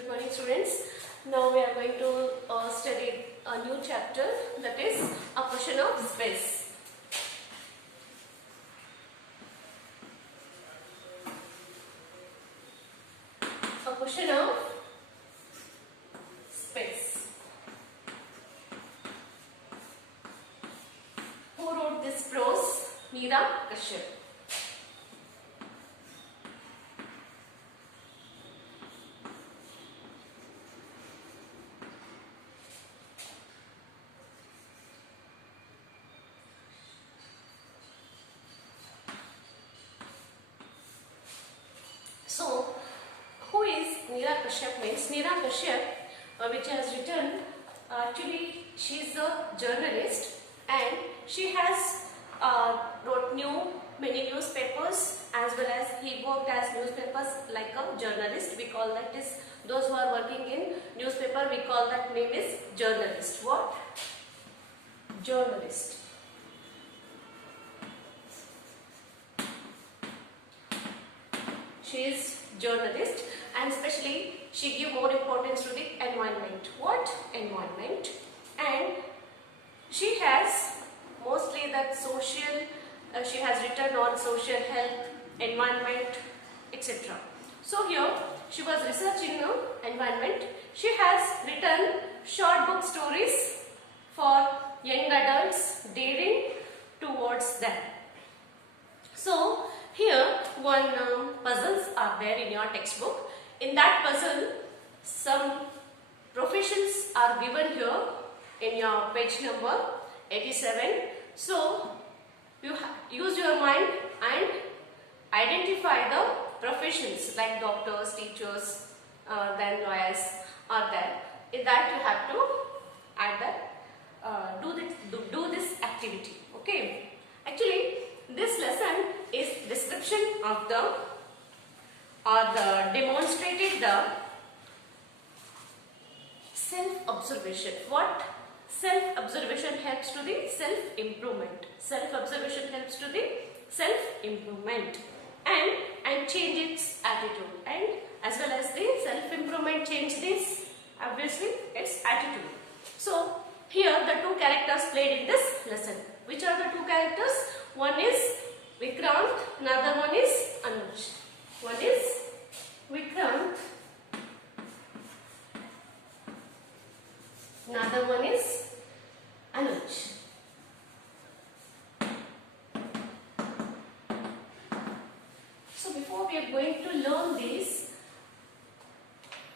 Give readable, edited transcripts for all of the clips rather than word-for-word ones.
Good morning, students. Now we are going to study a new chapter, that is a question of space. A question of space. Who wrote this prose? Neera Kashyap. So, who is Neera Kashyap means? Neera Kashyap, which has written, actually she is a journalist and she has wrote many newspapers, as well as he worked as newspapers like a journalist. We call that is, those who are working in newspaper, we call that name is journalist. What? Journalist. She is journalist, and especially she give more importance to the environment. What? Environment. And she has mostly that social, she has written on social health, environment, etc. So here she was researching the environment. She has written short book stories for young adults, daring towards them. So here one puzzles are there in your textbook. In that puzzle, some professions are given here in your page number 87. So you use your mind and identify the professions like doctors, teachers, then lawyers are there. In that you have to add that, do this activity. Okay. Actually, this lesson is description of the demonstrated the self-observation. What? Self-observation helps to the self-improvement. Self-observation helps to the self-improvement and change its attitude, and as well as the self-improvement change this, obviously, its attitude. So here the two characters played in this lesson. Which are the two characters? One is Vikrant, another one is Anuj. One is Vikrant, another one is Anuj. So before we are going to learn this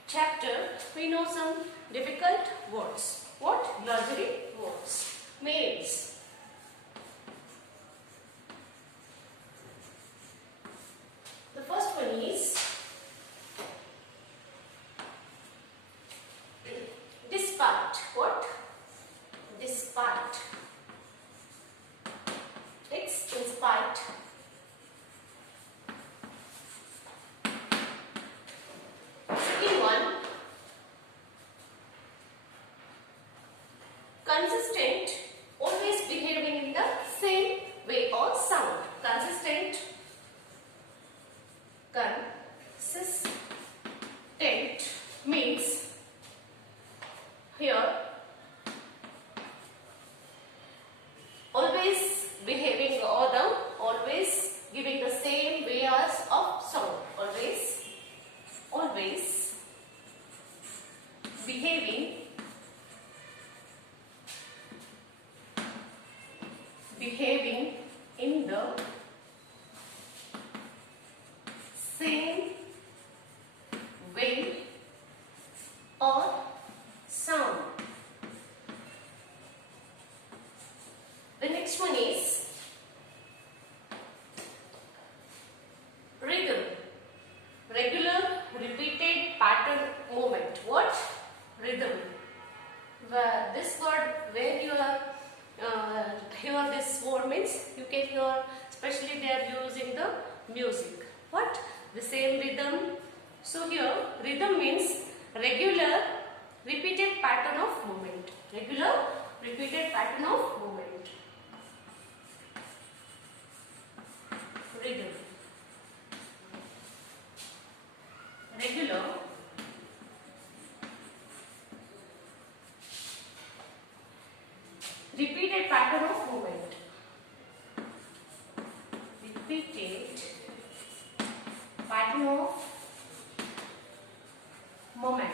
chapter, we know some difficult words. What? Glossary words. Meanings. The first one is despite. What? Despite. It's in spite. Second one, consistent, always behaving in the same way or sound. Consistent. Consistent means here always behaving or always giving the same way of sound. Always behaving in the same way or sound. The next one is rhythm. Regular, repeated pattern movement. What? Rhythm. Where this word, when you are hear this word means you can hear, especially they are using the music. What? The same rhythm. So here rhythm means regular repeated pattern of movement. Regular repeated pattern of movement. Rhythm. Regular moment.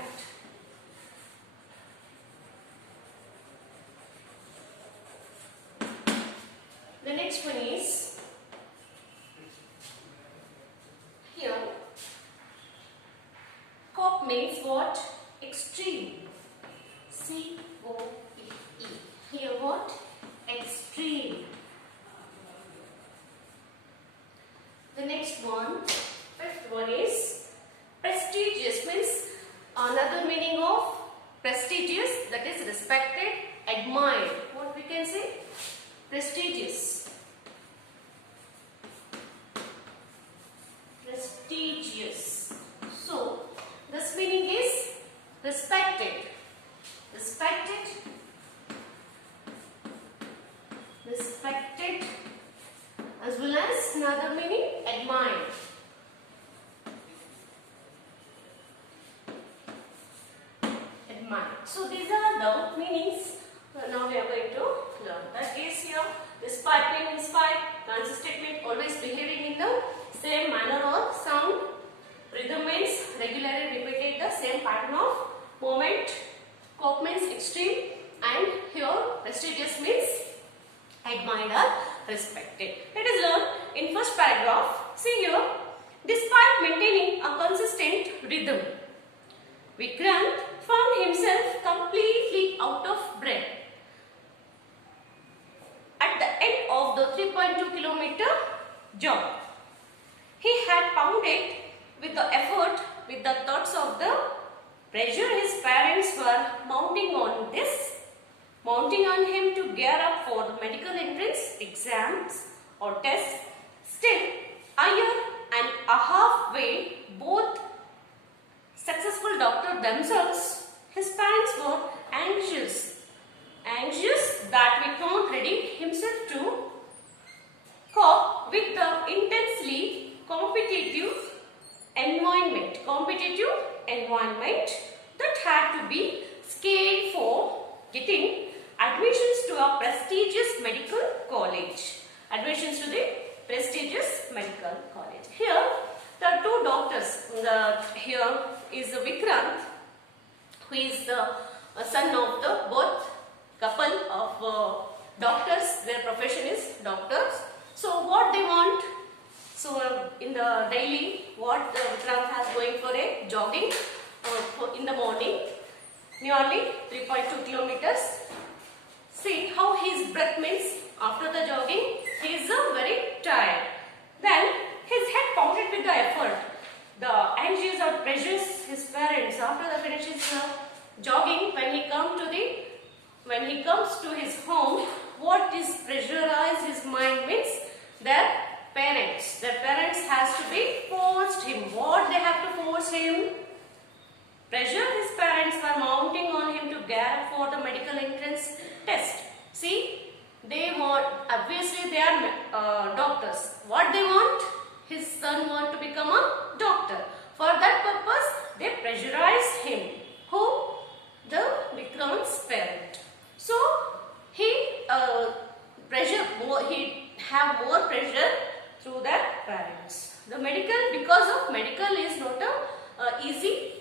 The next one is here. COP means what? Extreme. C-O-P-E. Here what? Extreme. The next one, fifth one is prestigious, means another meaning of prestigious, that is respected, admired. What we can say? Prestigious. Prestigious. So, this meaning is respected. Respected. Respected. As well as another meaning, admired. Admired. So these are the meanings. Now we are going to learn. That is here, despite being inspired, consistent means always behaving in the same manner or sound. Rhythm means regularly repeated the same pattern of movement. COP means extreme, and here prestigious means admired or respected. Let us learn in first paragraph. See here, despite maintaining a consistent rhythm, Vikrant found himself completely out of breath at the end of the 3.2 kilometer jog. He had pounded with the effort, with the thoughts of the pressure his parents were mounting on him to gear up for the medical entrance exams or tests. Still, a year and a half way, both successful doctors themselves, his parents were anxious that Vikrant ready himself to cope with the intensely competitive environment that had to be scaled for getting admissions to a prestigious medical college. Admissions to the prestigious medical college. Here, the two doctors. Here is Vikrant, who is the son of the both couple of doctors. Their profession is doctors. So, what they want? So, in the daily, what Vikrant has going for a jogging in the morning, nearly 3.2 kilometers. See how his breath means after the jogging, he is very tired. Then his head pounded with the effort. The anxious or pressures his parents after the finishes jogging. When he comes to his home, what is pressurized his mind means their parents. Their parents has to be forced him. What they have to force him? Pressure his parents were mounting on him to gear for the medical entrance test. See, they want, obviously they are doctors. What they want? His son want to become a doctor. For that purpose, they pressurize him. Who? The Vikrant's parent. So, he have more pressure through their parents. The medical, because of medical is not a easy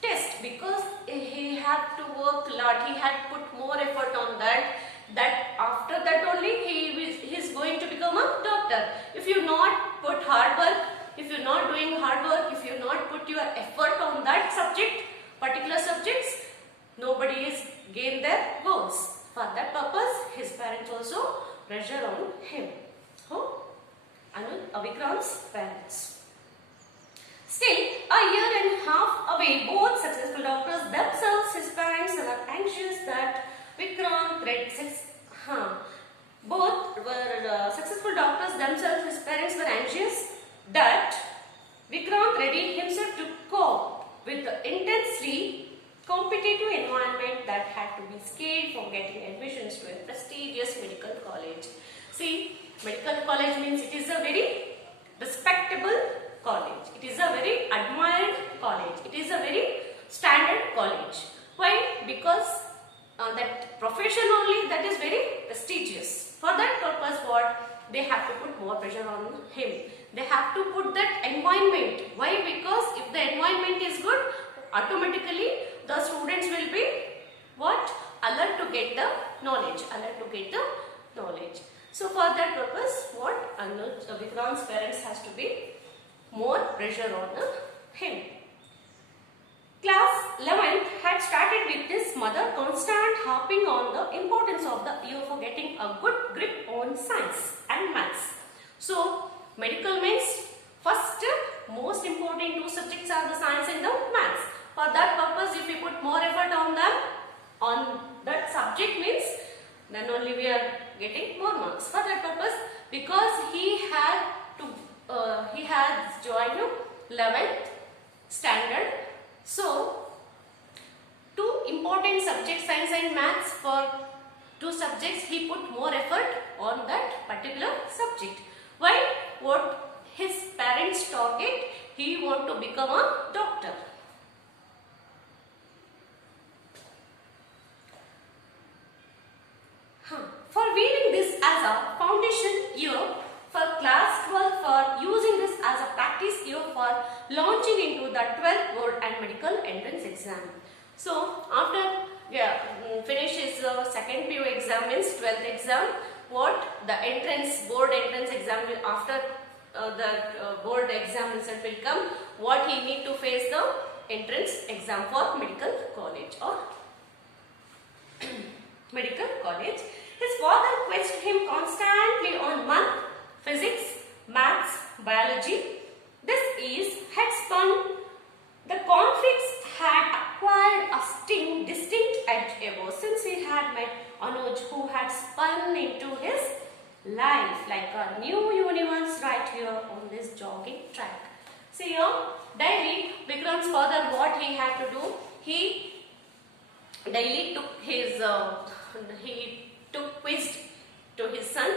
test, because he had to work a lot. He had put more effort on that. That after that only he is going to become a doctor. If you not put hard work, if you not doing hard work, if you not put your effort on that subject, particular subjects, nobody is gain their goals. For that purpose, his parents also pressure on him. Who? Vikrant's parents. Still, a year and a half away, both successful doctors themselves, his parents, were anxious that Vikrant both were successful doctors themselves, his parents were anxious that Vikrant ready himself to cope with the intensely competitive environment that had to be scaled for getting admissions to a prestigious medical college. See, medical college means it is a very respectable college. It is a very admired college. It is a very standard college. Why? Because that profession only, that is very prestigious. For that purpose, what? They have to put more pressure on him. They have to put that environment. Why? Because if the environment is good, automatically the students will be what? Alert to get the knowledge. Alert to get the knowledge. So for that purpose, what? Vikrant's parents has to be more pressure on him. Class 11th had started with his mother constant harping on the importance of the year for getting a good grip on science and maths. So medical means first most important two subjects are the science and the maths. For that purpose, if we put more effort on them, on that subject means, then only we are getting more marks. For that purpose, because he had joined 11th standard, so two important subjects, science and maths, for two subjects he put more effort on that particular subject. Why? What his parents target, he want to become a doctor. For viewing this as a foundation year for class 12, for using this as a practice year for launching into the 12th board and medical entrance exam. So after finish his second PU exam, means 12th exam, what the board entrance exam will, after the board exam result will come, what he need to face the entrance exam for medical college or medical college. His father questioned him constantly on math, physics, maths, biology. This is had spun. The conflicts had acquired a distinct edge ever since he had met Anuj, who had spun into his life like a new universe right here on this jogging track. See here, daily Vikrant's father, what he had to do, he daily took his quiz to his son,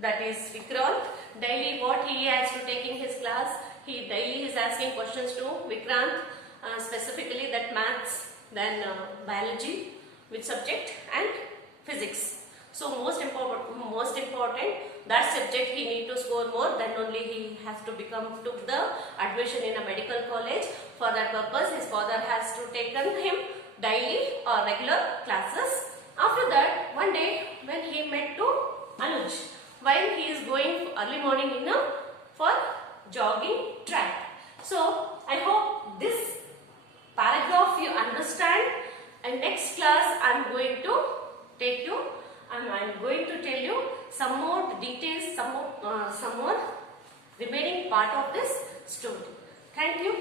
that is Vikrant. Daily what he has to take in his class, he daily is asking questions to Vikrant, specifically that maths, then biology, which subject, and physics. So most important that subject he need to score more, then only he has to took the admission in a medical college. For that purpose, his father has to taken him daily or regular classes. After that, one day when he met to Anuj, while he is going early morning for jogging track. So I hope this paragraph you understand, and next class I am going to take you and I am going to tell you some more details, some more remaining part of this story. Thank you.